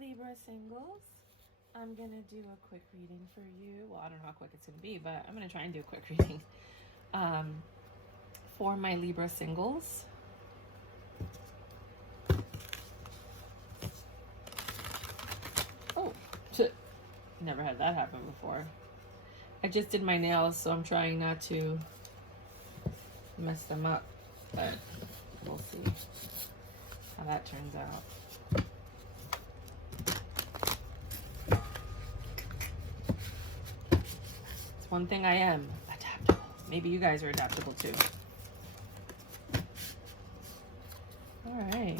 Libra singles, I'm going to do a quick reading for you. Well, I don't know how quick it's going to be, but I'm going to try and do a quick reading for my Libra singles. Oh, never had that happen before. I just did my nails, so I'm trying not to mess them up, but we'll see how that turns out. It's one thing I am, adaptable. Maybe you guys are adaptable too. All right.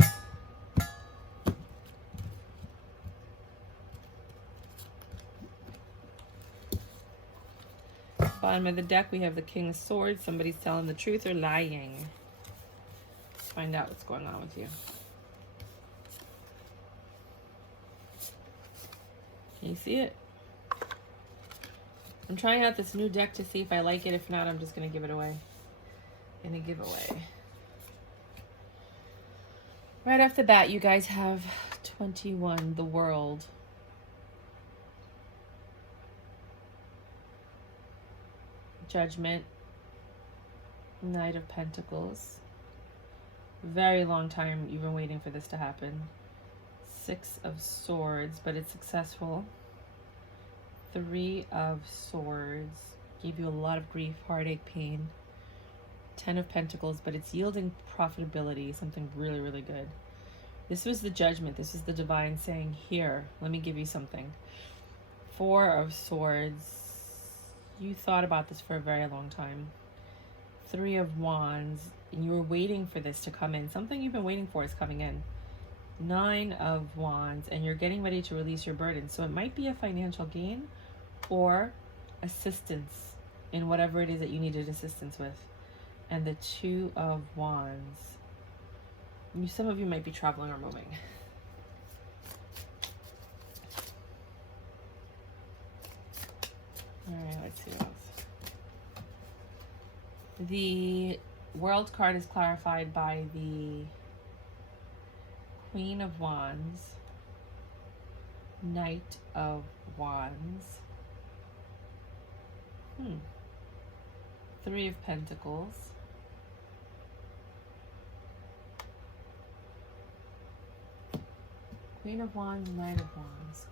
Bottom of the deck, we have the King of Swords. Somebody's telling the truth or lying. Let's find out what's going on with you. Can you see it? I'm trying out this new deck to see if I like it. If not, I'm just going to give it away. In a giveaway. Right off the bat, you guys have 21, the World. Judgment, Knight of Pentacles. Very long time you've been waiting for this to happen. Six of Swords, but it's successful. Three of Swords, gave you a lot of grief, heartache, pain. 10 of Pentacles, but it's yielding profitability, something really, really good. This was the Judgment. This is the divine saying, here, let me give you something. 4 of Swords. You thought about this for a very long time. 3 of Wands, and you were waiting for this to come in. Something you've been waiting for is coming in. 9 of Wands, and you're getting ready to release your burden. So it might be a financial gain or assistance in whatever it is that you needed assistance with. And the 2 of Wands. Some of you might be traveling or moving. All right, let's see what else. The World card is clarified by the Queen of Wands, Knight of Wands, 3 of Pentacles, Queen of Wands, Knight of Wands,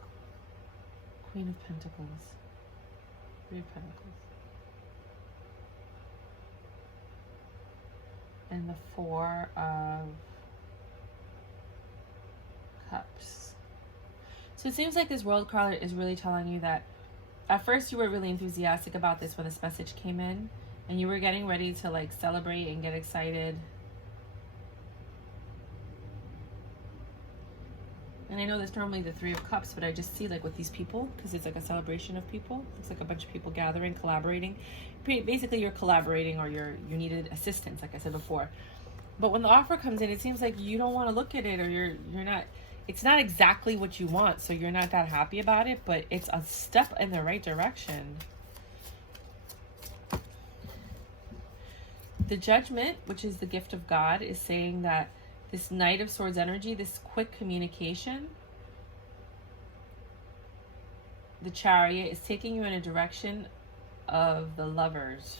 Queen of Pentacles, 3 of Pentacles, and the 4 of Cups. So it seems like this World card is really telling you that at first you were really enthusiastic about this when this message came in, and you were getting ready to like celebrate and get excited. And I know that's normally the 3 of Cups, but I just see like with these people, because it's like a celebration of people. Looks like a bunch of people gathering, collaborating. Basically, you're collaborating or you needed assistance, like I said before. But when the offer comes in, it seems like you don't want to look at it, or you're not. It's not exactly what you want, so you're not that happy about it. But it's a step in the right direction. The Judgment, which is the gift of God, is saying that this Knight of Swords energy, this quick communication, the Chariot, is taking you in a direction of the Lovers.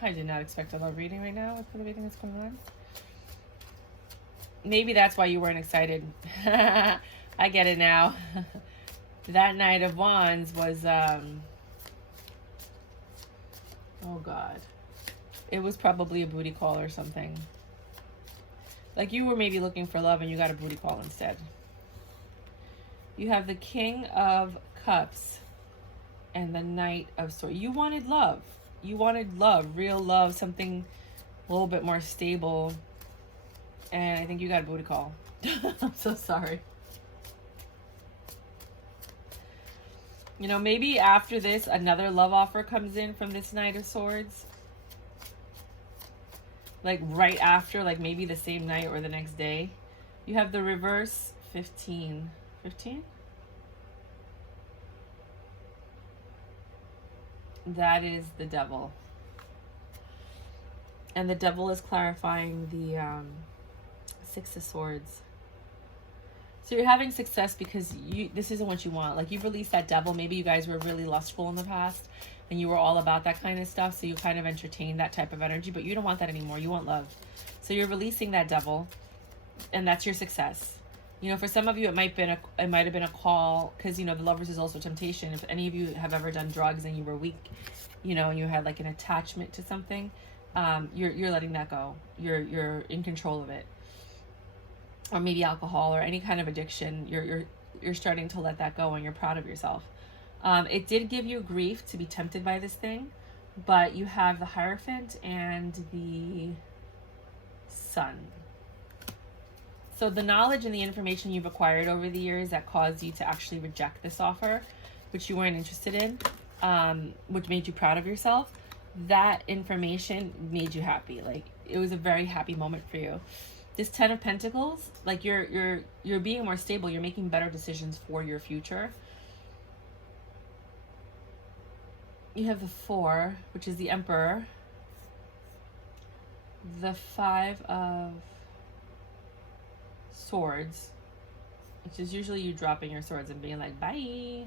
I did not expect a love reading right now for everything that's going on. Maybe that's why you weren't excited. I get it now. That Knight of Wands was, oh God. It was probably a booty call or something. Like you were maybe looking for love and you got a booty call instead. You have the King of Cups and the Knight of Swords. You wanted love. You wanted love, real love, something a little bit more stable. And I think you got a booty call. I'm so sorry. You know, maybe after this, another love offer comes in from this Knight of Swords. Like right after, like maybe the same night or the next day. You have the reverse 15. 15? That is the Devil. And the Devil is clarifying the 6 of Swords. So you're having success because this isn't what you want. Like, you've released that devil. Maybe you guys were really lustful in the past and you were all about that kind of stuff. So you kind of entertained that type of energy, but you don't want that anymore. You want love. So you're releasing that devil, and that's your success. You know, for some of you, it might have been a call, because, you know, the Lovers is also temptation. If any of you have ever done drugs and you were weak, you know, and you had like an attachment to something, you're letting that go. You're in control of it. Or maybe alcohol or any kind of addiction. You're starting to let that go, and you're proud of yourself. It did give you grief to be tempted by this thing, but you have the Hierophant and the Sun. So the knowledge and the information you've acquired over the years that caused you to actually reject this offer, which you weren't interested in, which made you proud of yourself, that information made you happy. Like, it was a very happy moment for you. This 10 of Pentacles, like, you're being more stable. You're making better decisions for your future. You have the 4, which is the Emperor. The 5 of Swords, which is usually you dropping your swords and being like, bye.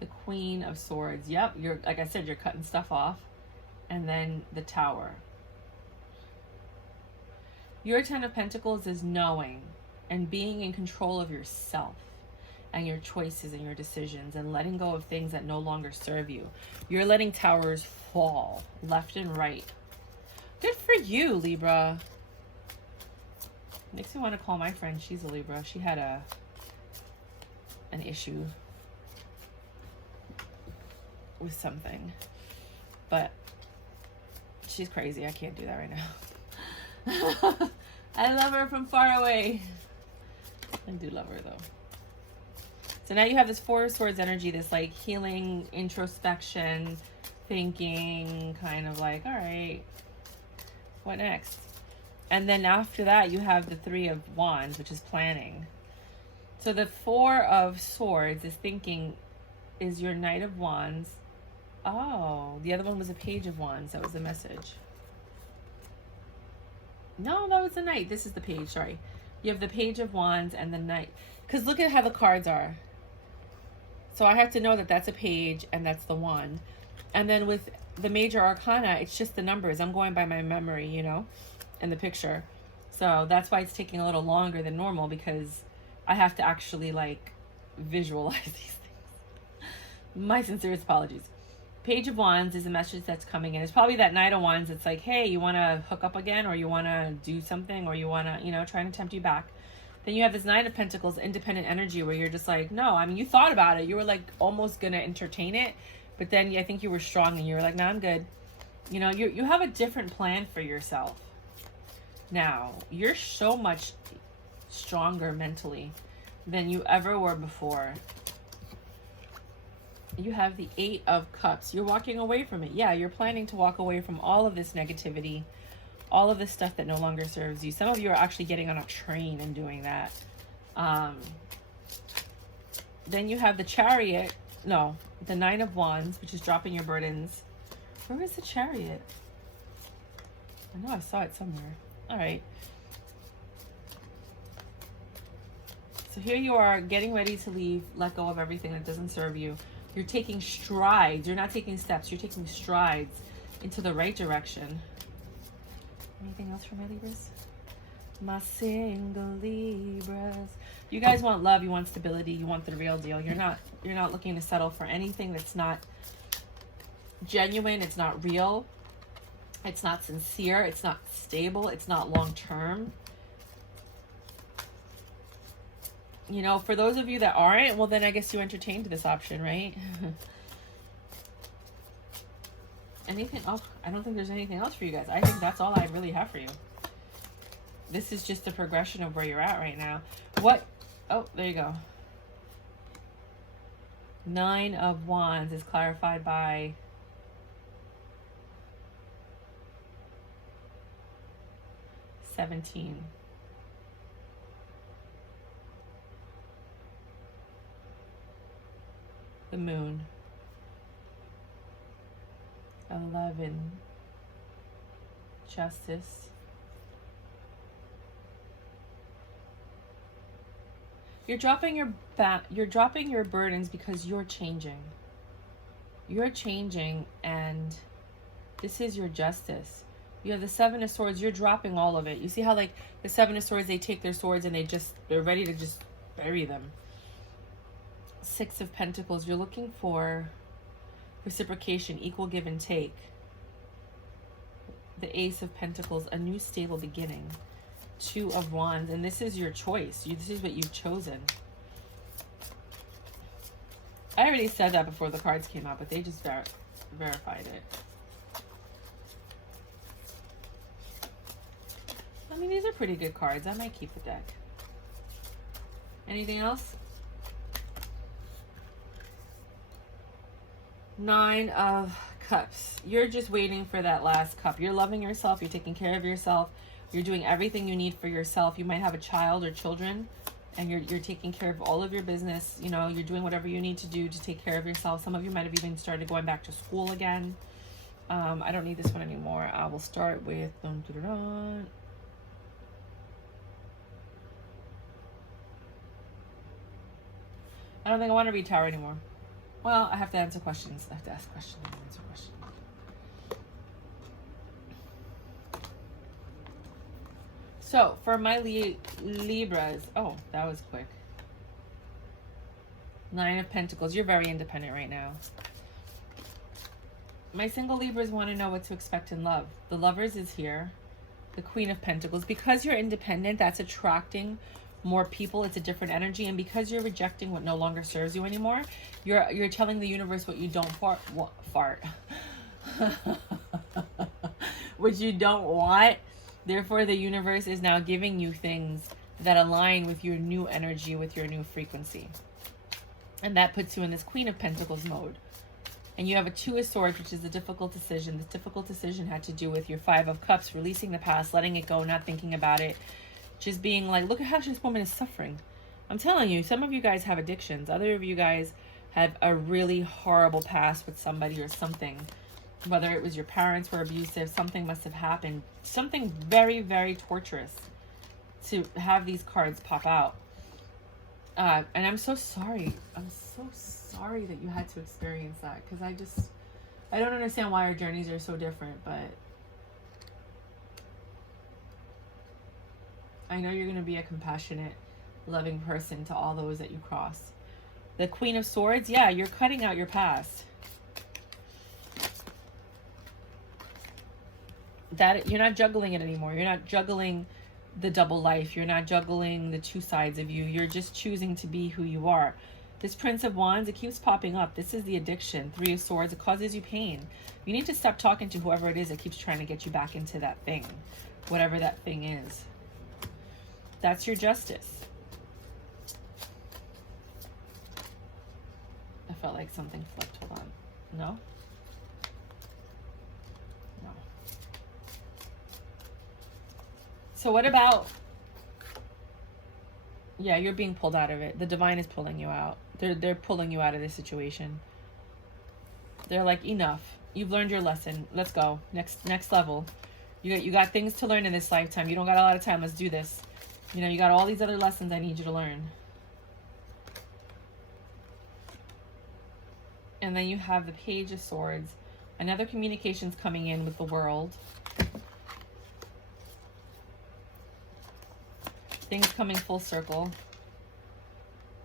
The Queen of Swords. Yep, you're, like I said, you're cutting stuff off. And then the Tower. Your 10 of Pentacles is knowing and being in control of yourself and your choices and your decisions, and letting go of things that no longer serve you. You're letting towers fall left and right. Good for you, Libra. Makes me want to call my friend. She's a Libra. She had an issue with something, but she's crazy. I can't do that right now. I love her from far away. I do love her though. So now you have this 4 of Swords energy, this like healing, introspection, thinking, kind of like, all right, what next? And then after that, you have the 3 of Wands, which is planning. So the 4 of Swords is thinking, is your Knight of Wands. Oh, the other one was a Page of Wands. That was the message. No, that was the Knight. This is the Page, sorry. You have the Page of Wands and the Knight. Because look at how the cards are. So I have to know that that's a Page and that's the Wand. And then with the Major Arcana, it's just the numbers. I'm going by my memory, you know, and the picture. So that's why it's taking a little longer than normal, because I have to actually like visualize these things. My sincerest apologies. Page of Wands is a message that's coming in. It's probably that Knight of Wands. It's like, hey, you want to hook up again, or you want to do something, or you want to, you know, trying to tempt you back. Then you have this Nine of Pentacles, independent energy, where you're just like, no, I mean, you thought about it. You were like almost going to entertain it. But then I think you were strong and you were like, no, I'm good. You know, you have a different plan for yourself. Now, you're so much stronger mentally than you ever were before. You have the 8 of Cups. You're walking away from it. Yeah, you're planning to walk away from all of this negativity, all of this stuff that no longer serves you. Some of you are actually getting on a train and doing that. Then you have the Chariot. No, the 9 of Wands, which is dropping your burdens. Where is the Chariot? I know I saw it somewhere. All right. So here you are getting ready to leave, let go of everything that doesn't serve you. You're taking strides. You're not taking steps. You're taking strides into the right direction. Anything else for my Libras? My single Libras. You guys want love. You want stability. You want the real deal. You're not looking to settle for anything that's not genuine. It's not real. It's not sincere. It's not stable. It's not long-term. You know, for those of you that aren't, well, then I guess you entertained this option, right? Anything else? I don't think there's anything else for you guys. I think that's all I really have for you. This is just a progression of where you're at right now. What? Oh, there you go. 9 of Wands is clarified by 17. The Moon. 11. Justice. You're dropping your burdens because you're changing. You're changing, and this is your justice. You have the Seven of Swords. You're dropping all of it. You see how, like, the Seven of Swords, they take their swords and they're ready to just bury them. Six of Pentacles. You're looking for reciprocation, equal give and take. The Ace of Pentacles, a new stable beginning. Two of Wands, and this is your choice. This is what you've chosen. I already said that before the cards came out, but they just verified it. I mean, these are pretty good cards. I might keep the deck. Anything else? Nine of Cups. You're just waiting for that last cup. You're loving yourself. You're taking care of yourself. You're doing everything you need for yourself. You might have a child or children, and you're taking care of all of your business. You know, you're doing whatever you need to do to take care of yourself. Some of you might have even started going back to school again. I don't need this one anymore. I will start with... I don't think I want to read tarot anymore. Well, I have to answer questions. I have to ask questions and answer questions. So, for my Libras... Oh, that was quick. Nine of Pentacles. You're very independent right now. My single Libras want to know what to expect in love. The Lovers is here. The Queen of Pentacles. Because you're independent, that's attracting more people. It's a different energy. And because you're rejecting what no longer serves you anymore, you're telling the universe what you don't fart. What you don't want. Therefore, the universe is now giving you things that align with your new energy, with your new frequency. And that puts you in this Queen of Pentacles mode. And you have a Two of Swords, which is a difficult decision. This difficult decision had to do with your Five of Cups, releasing the past, letting it go, not thinking about it. Just being like, look at how this woman is suffering. I'm telling you, some of you guys have addictions. Other of you guys have a really horrible past with somebody or something. Whether it was your parents were abusive, something must have happened. Something very, very torturous to have these cards pop out. And I'm so sorry. I'm so sorry that you had to experience that. Because I don't understand why our journeys are so different. But I know you're going to be a compassionate, loving person to all those that you cross. The Queen of Swords, yeah, you're cutting out your past. That you're not juggling it anymore. You're not juggling the double life. You're not juggling the two sides of you. You're just choosing to be who you are. This Prince of Wands, it keeps popping up. This is the addiction. Three of Swords, it causes you pain. You need to stop talking to whoever it is that keeps trying to get you back into that thing. Whatever that thing is. That's your justice. I felt like something flipped. Hold on. No? No. So what about... Yeah, you're being pulled out of it. The divine is pulling you out. They're pulling you out of this situation. They're like, enough. You've learned your lesson. Let's go. Next level. You got things to learn in this lifetime. You don't got a lot of time. Let's do this. You know, you got all these other lessons I need you to learn. And then you have the Page of Swords. Another communication's coming in with the world. Things coming full circle.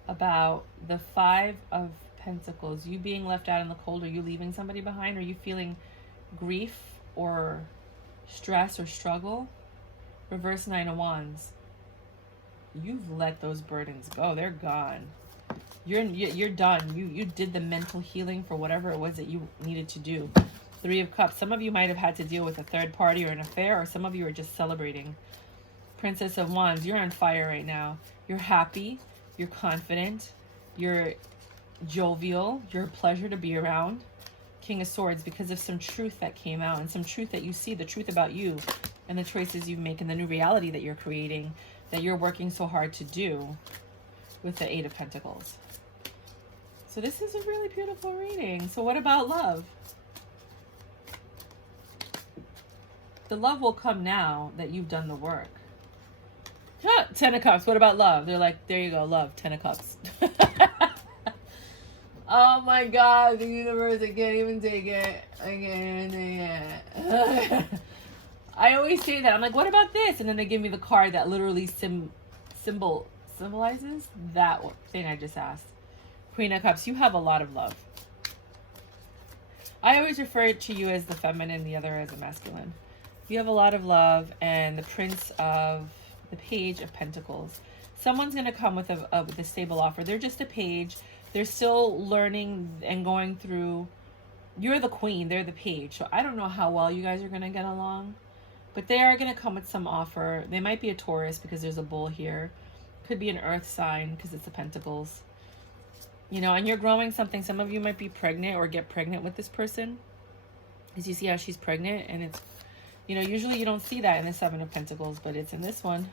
About the Five of Pentacles. You being left out in the cold. Are you leaving somebody behind? Are you feeling grief or stress or struggle? Reverse Nine of Wands. You've let those burdens go. They're gone. You're done. You did the mental healing for whatever it was that you needed to do. Three of Cups. Some of you might have had to deal with a third party or an affair, or some of you are just celebrating. Princess of Wands. You're on fire right now. You're happy. You're confident. You're jovial. You're a pleasure to be around. King of Swords, because of some truth that came out and some truth that you see, the truth about you and the choices you make and the new reality that you're creating, that you're working so hard to do with the Eight of Pentacles. So this is a really beautiful reading. So what about love? The love will come now that you've done the work. Huh, 10 of Cups. What about love? They're like, there you go, love, 10 of Cups. Oh my God, the universe, I can't even take it. I can't take it. I always say that. I'm like, what about this? And then they give me the card that literally symbolizes that thing I just asked. Queen of Cups, you have a lot of love. I always refer to you as the feminine, the other as a masculine. You have a lot of love, and the Page of Pentacles. Someone's going to come with a stable offer. They're just a page. They're still learning and going through. You're the queen. They're the page. So I don't know how well you guys are going to get along. But they are going to come with some offer. They might be a Taurus because there's a bull here. Could be an earth sign because it's the Pentacles. You know, and you're growing something. Some of you might be pregnant or get pregnant with this person. As you see how she's pregnant. And it's, you know, usually you don't see that in the Seven of Pentacles. But it's in this one.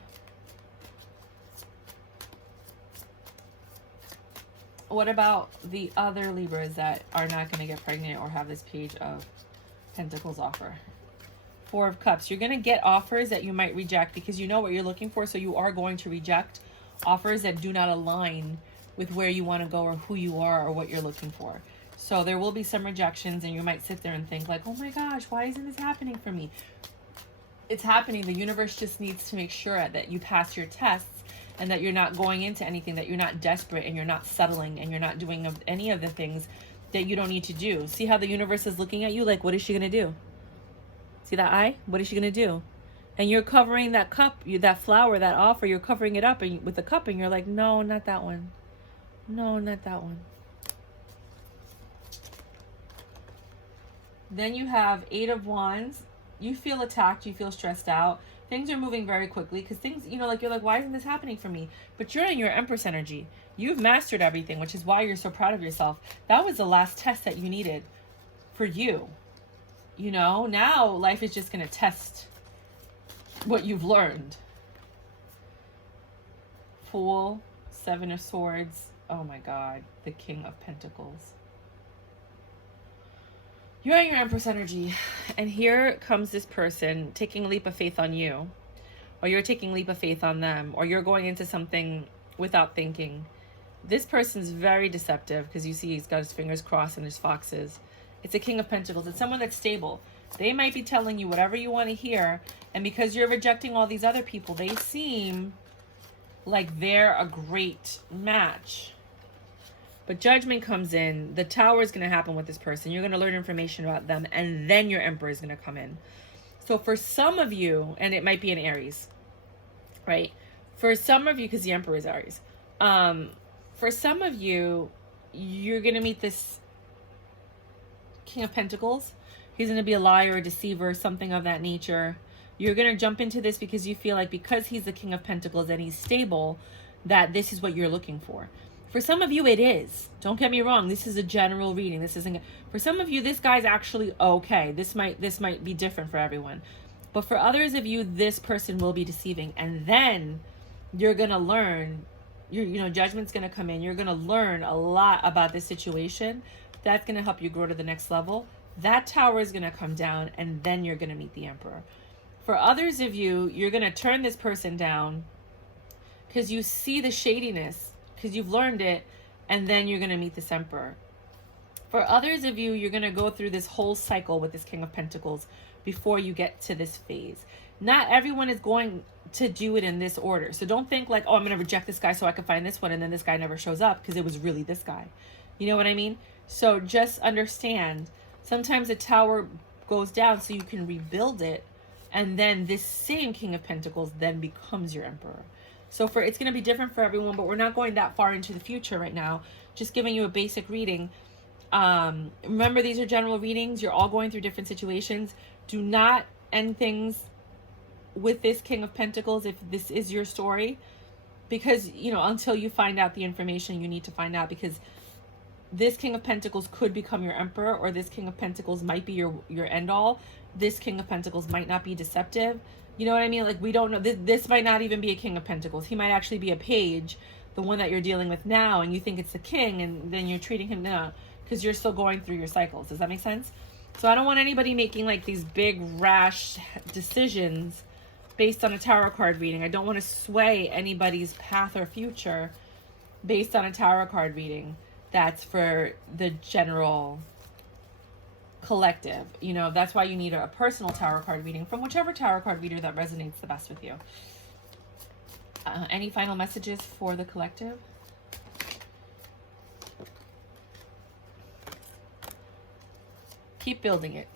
What about the other Libras that are not going to get pregnant or have this Page of Pentacles offer? Four of Cups. You're going to get offers that you might reject because you know what you're looking for. So you are going to reject offers that do not align with where you want to go or who you are or what you're looking for. So there will be some rejections, and you might sit there and think like, oh my gosh, why isn't this happening for me? It's happening. The universe just needs to make sure that you pass your tests and that you're not going into anything, that you're not desperate and you're not settling and you're not doing any of the things that you don't need to do. See how the universe is looking at you like, what is she going to do? See that eye? What is she going to do? And you're covering that cup, that flower, that offer, you're covering it up with the cup, and you're like, no, not that one. No, not that one. Then you have Eight of Wands. You feel attacked. You feel stressed out. Things are moving very quickly because things, you know, like you're like, why isn't this happening for me? But you're in your Empress energy. You've mastered everything, which is why you're so proud of yourself. That was the last test that you needed for you. You know, now life is just going to test what you've learned. Fool, Seven of Swords. Oh my God, the King of Pentacles. You're in your Empress energy, and here comes this person taking a leap of faith on you, or you're taking a leap of faith on them, or you're going into something without thinking. This person's very deceptive because you see he's got his fingers crossed and there's foxes. It's a King of Pentacles. It's someone that's stable. They might be telling you whatever you want to hear, and because you're rejecting all these other people, they seem like they're a great match. But judgment comes in. The Tower is going to happen with this person. You're going to learn information about them, and then your Emperor is going to come in. So for some of you, and it might be an Aries, right? For some of you, because the Emperor is Aries. For some of you, you're going to meet this King of Pentacles. He's going to be a liar, a deceiver, something of that nature. You're going to jump into this because you feel like because he's the King of Pentacles and he's stable, that this is what you're looking for. For some of you, it is. Don't get me wrong. This is a general reading. This isn't. For some of you, this guy's actually okay. This might be different for everyone. But for others of you, this person will be deceiving. And then you're going to learn, you know, judgment's going to come in. You're going to learn a lot about this situation. That's going to help you grow to the next level. That Tower is going to come down, and then you're going to meet the Emperor. For others of you, you're going to turn this person down because you see the shadiness, because you've learned it, and then you're going to meet this Emperor. For others of you, you're going to go through this whole cycle with this King of Pentacles before you get to this phase. Not everyone is going to do it in this order. So don't think like, oh, I'm going to reject this guy so I can find this one, and then this guy never shows up because it was really this guy. You know what I mean? So just understand, sometimes a tower goes down so you can rebuild it, and then this same King of Pentacles then becomes your Emperor. So it's going to be different for everyone, but we're not going that far into the future right now. Just giving you a basic reading. Remember, these are general readings. You're all going through different situations. Do not end things with this King of Pentacles if this is your story. Because, you know, until you find out the information you need to find out. Because this King of Pentacles could become your Emperor, or this King of Pentacles might be your end-all. This King of Pentacles might not be deceptive. You know what I mean? Like, we don't know. This might not even be a King of Pentacles. He might actually be a page, the one that you're dealing with now, and you think it's the king, and then you're treating him now because you're still going through your cycles. Does that make sense? So I don't want anybody making like these big rash decisions based on a tarot card reading. I don't want to sway anybody's path or future based on a tarot card reading. That's for the general collective. You know, that's why you need a personal tarot card reading from whichever tarot card reader that resonates the best with you. Any final messages for the collective? Keep building it.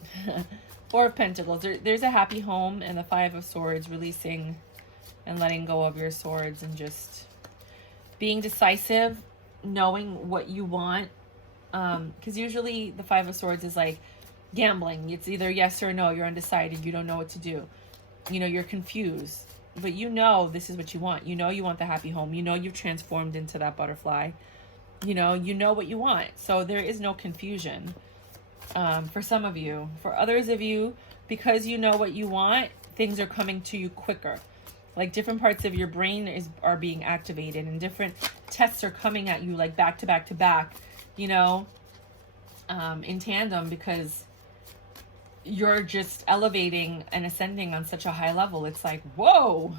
Four of Pentacles. There's a happy home, and the Five of Swords, releasing and letting go of your swords and just being decisive, knowing what you want. Because usually the Five of Swords is like gambling. It's either yes or no. You're undecided. You don't know what to do. You know, you're confused. But you know this is what you want. You know you want the happy home. You know you've transformed into that butterfly. You know what you want. So there is no confusion for some of you. For others of you, because you know what you want, things are coming to you quicker. Like different parts of your brain are being activated, and different tests are coming at you like back to back to back, you know, in tandem, because you're just elevating and ascending on such a high level. It's like, whoa,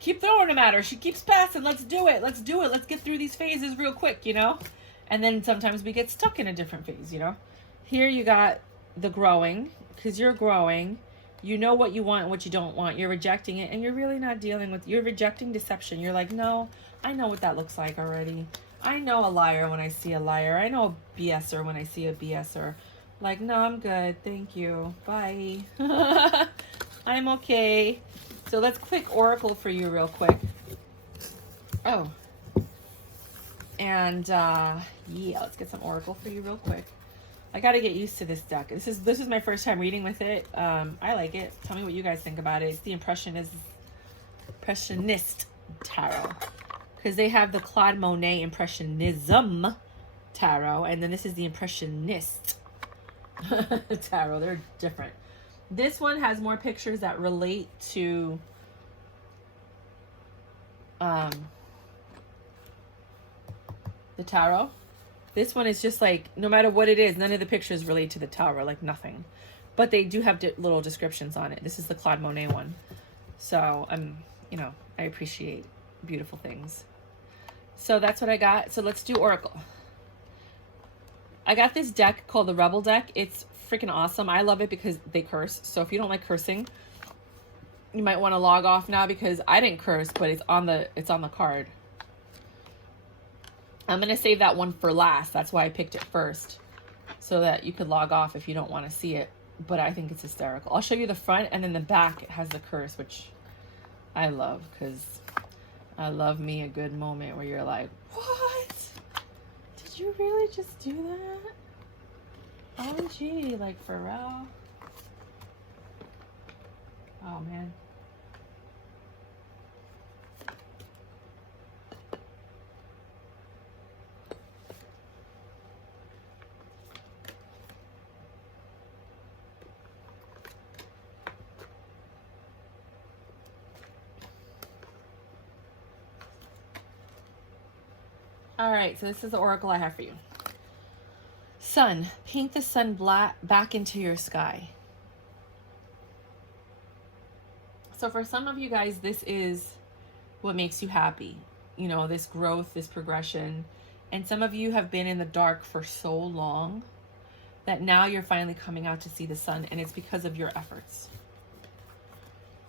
keep throwing them at her. She keeps passing. Let's do it. Let's do it. Let's get through these phases real quick, you know? And then sometimes we get stuck in a different phase, you know? Here you got the growing, because you're growing. You know what you want and what you don't want. You're rejecting it, and you're really not dealing with, you're rejecting deception. You're like, no, I know what that looks like already. I know a liar when I see a liar. I know a BSer when I see a BSer. Like, no, I'm good. Thank you. Bye. I'm okay. So let's quick oracle for you real quick. Oh. And, yeah, let's get some oracle for you real quick. I got to get used to this deck. This is my first time reading with it. I like it. Tell me what you guys think about it. It's the Impressionist Tarot. Because they have the Claude Monet Impressionism Tarot. And then this is the Impressionist Tarot. They're different. This one has more pictures that relate to the tarot. This one is just like, no matter what it is, none of the pictures relate to the tarot, like nothing. But they do have little descriptions on it. This is the Claude Monet one. So, you know, I appreciate beautiful things. So that's what I got. So let's do oracle. I got this deck called the Rebel deck. It's freaking awesome. I love it because they curse. So if you don't like cursing, you might want to log off now, because I didn't curse, but it's on the card. I'm going to save that one for last. That's why I picked it first, so that you could log off if you don't want to see it. But I think it's hysterical. I'll show you the front, and then the back has the curse, which I love, because I love me a good moment where you're like, what? Did you really just do that? OMG, like for real? Oh, man. All right, so this is the oracle I have for you. Sun, paint the sun back into your sky. So for some of you guys, this is what makes you happy. You know, this growth, this progression. And some of you have been in the dark for so long that now you're finally coming out to see the sun, and it's because of your efforts.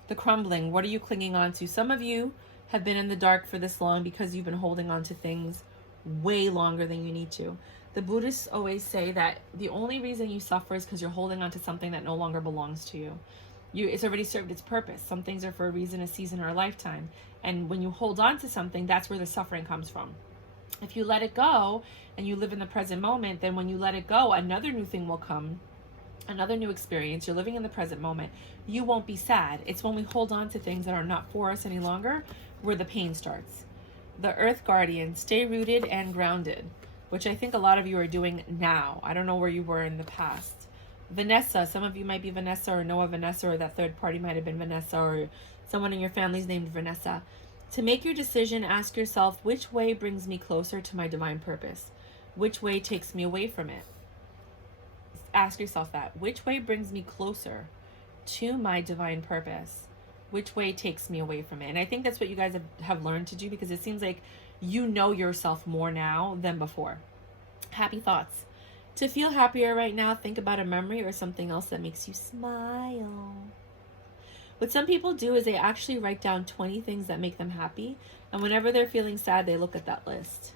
The crumbling, what are you clinging on to? Some of you have been in the dark for this long because you've been holding on to things way longer than you need to. The Buddhists always say that the only reason you suffer is because you're holding on to something that no longer belongs to you. It's already served its purpose. Some things are for a reason, a season, or a lifetime. And when you hold on to something, that's where the suffering comes from. If you let it go and you live in the present moment, then when you let it go, another new thing will come, another new experience. You're living in the present moment. You won't be sad. It's when we hold on to things that are not for us any longer where the pain starts. The Earth Guardian, stay rooted and grounded, which I think a lot of you are doing now. I don't know where you were in the past. Vanessa, some of you might be Vanessa or know a Vanessa, or that third party might have been Vanessa, or someone in your family's named Vanessa. To make your decision, ask yourself, which way brings me closer to my divine purpose? Which way takes me away from it? Ask yourself that. Which way brings me closer to my divine purpose? Which way takes me away from it? And I think that's what you guys have learned to do, because it seems like you know yourself more now than before. Happy thoughts. To feel happier right now, think about a memory or something else that makes you smile. What some people do is they actually write down 20 things that make them happy, and whenever they're feeling sad, they look at that list.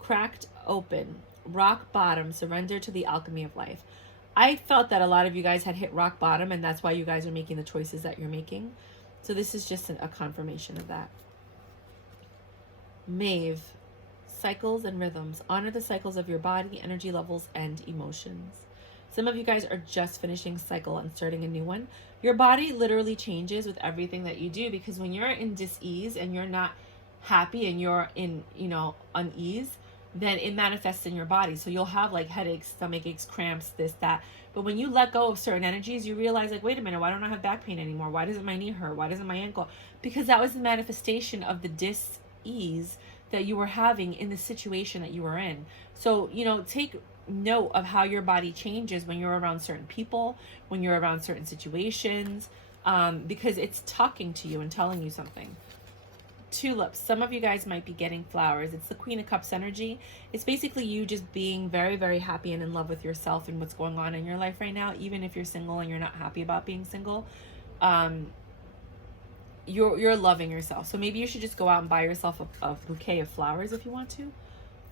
Cracked open, rock bottom, surrender to the alchemy of life. I felt that a lot of you guys had hit rock bottom, and that's why you guys are making the choices that you're making. So this is just a confirmation of that. Maeve, cycles and rhythms. Honor the cycles of your body, energy levels, and emotions. Some of you guys are just finishing cycle and starting a new one. Your body literally changes with everything that you do, because when you're in dis-ease and you're not happy and you're in, unease, then it manifests in your body. So you'll have like headaches, stomach aches, cramps, this, that. But when you let go of certain energies, you realize like, wait a minute, why don't I have back pain anymore? Why doesn't my knee hurt? Why doesn't my ankle? Because that was the manifestation of the dis-ease that you were having in the situation that you were in. So, take note of how your body changes when you're around certain people, when you're around certain situations, because it's talking to you and telling you something. Tulips. Some of you guys might be getting flowers. It's the Queen of Cups energy. It's basically you just being very, very happy and in love with yourself and what's going on in your life right now. Even if you're single and you're not happy about being single, you're loving yourself. So maybe you should just go out and buy yourself a bouquet of flowers if you want to.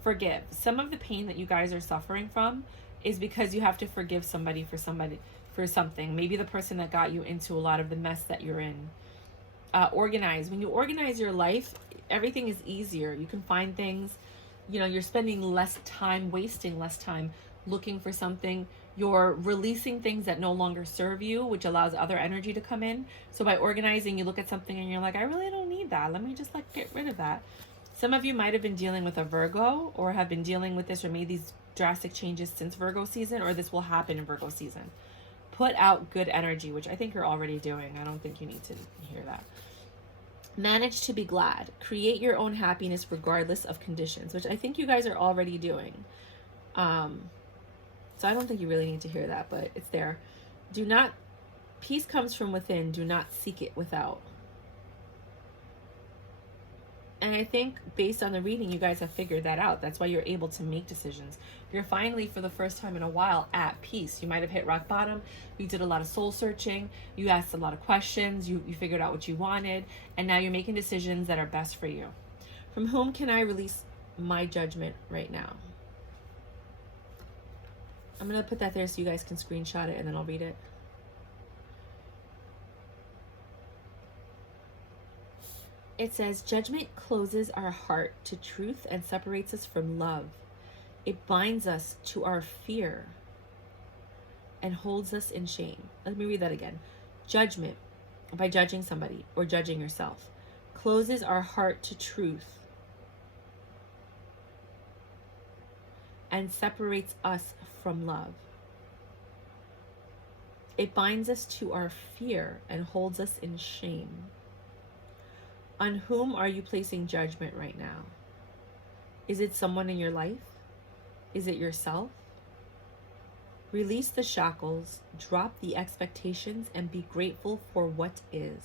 Forgive. Some of the pain that you guys are suffering from is because you have to forgive somebody for something. Maybe the person that got you into a lot of the mess that you're in. Organize. When you organize your life, everything is easier. You can find things, you're spending less time, wasting less time looking for something. You're releasing things that no longer serve you, which allows other energy to come in. So by organizing, you look at something and you're like, I really don't need that. Let me just get rid of that. Some of you might have been dealing with a Virgo, or have been dealing with this, or made these drastic changes since Virgo season, or this will happen in Virgo season. Put out good energy, which I think you're already doing. I don't think you need to hear that. Manage to be glad. Create your own happiness regardless of conditions, which I think you guys are already doing. So I don't think you really need to hear that, but it's there. Peace comes from within. Do not seek it without. And I think based on the reading, you guys have figured that out. That's why you're able to make decisions. You're finally, for the first time in a while, at peace. You might have hit rock bottom. You did a lot of soul searching. You asked a lot of questions. You figured out what you wanted. And now you're making decisions that are best for you. From whom can I release my judgment right now? I'm going to put that there so you guys can screenshot it, and then I'll read it. It says, judgment closes our heart to truth and separates us from love. It binds us to our fear and holds us in shame. Let me read that again. Judgment, by judging somebody or judging yourself, closes our heart to truth and separates us from love. It binds us to our fear and holds us in shame. On whom are you placing judgment right now? Is it someone in your life? Is it yourself? Release the shackles, drop the expectations, and be grateful for what is.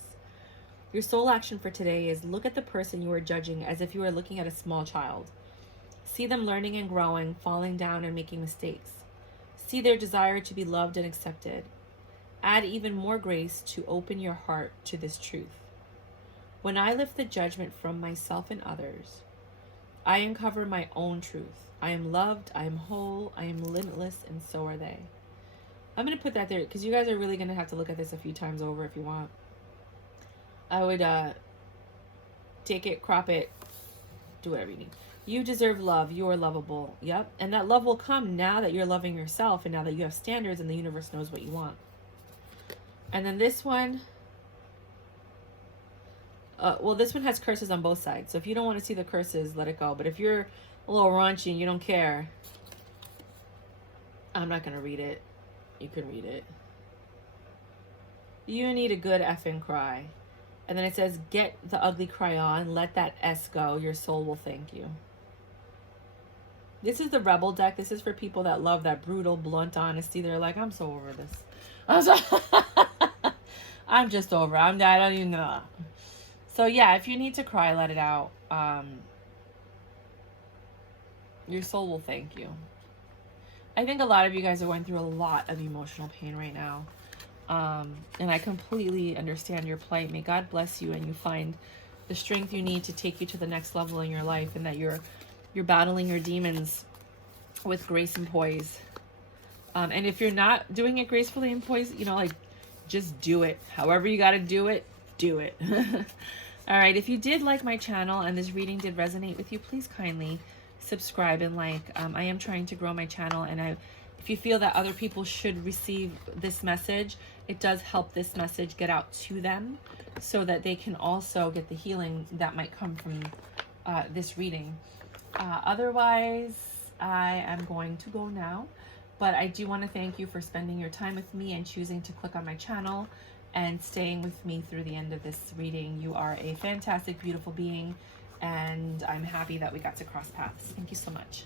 Your soul action for today is look at the person you are judging as if you were looking at a small child. See them learning and growing, falling down and making mistakes. See their desire to be loved and accepted. Add even more grace to open your heart to this truth. When I lift the judgment from myself and others, I uncover my own truth. I am loved, I am whole, I am limitless, and so are they. I'm going to put that there because you guys are really going to have to look at this a few times over if you want. I would take it, crop it, do whatever you need. You deserve love. You are lovable. Yep. And that love will come now that you're loving yourself and now that you have standards and the universe knows what you want. And then this one... this one has curses on both sides. So if you don't want to see the curses, let it go. But if you're a little raunchy and you don't care, I'm not going to read it. You can read it. You need a good effing cry. And then it says, get the ugly cry on. Let that S go. Your soul will thank you. This is the Rebel deck. This is for people that love that brutal, blunt honesty. They're like, I'm so over this. I'm just over. I don't even know. So yeah, if you need to cry, let it out. Your soul will thank you. I think a lot of you guys are going through a lot of emotional pain right now. And I completely understand your plight. May God bless you and you find the strength you need to take you to the next level in your life, and that you're battling your demons with grace and poise. And if you're not doing it gracefully and poise, you know, like, just do it. However you got to do it, do it. All right. If you did like my channel and this reading did resonate with you, please kindly subscribe and like. I am trying to grow my channel, and if you feel that other people should receive this message, it does help this message get out to them so that they can also get the healing that might come from this reading. Otherwise, I am going to go now, but I do want to thank you for spending your time with me and choosing to click on my channel and staying with me through the end of this reading. You are a fantastic, beautiful being, and I'm happy that we got to cross paths. Thank you so much.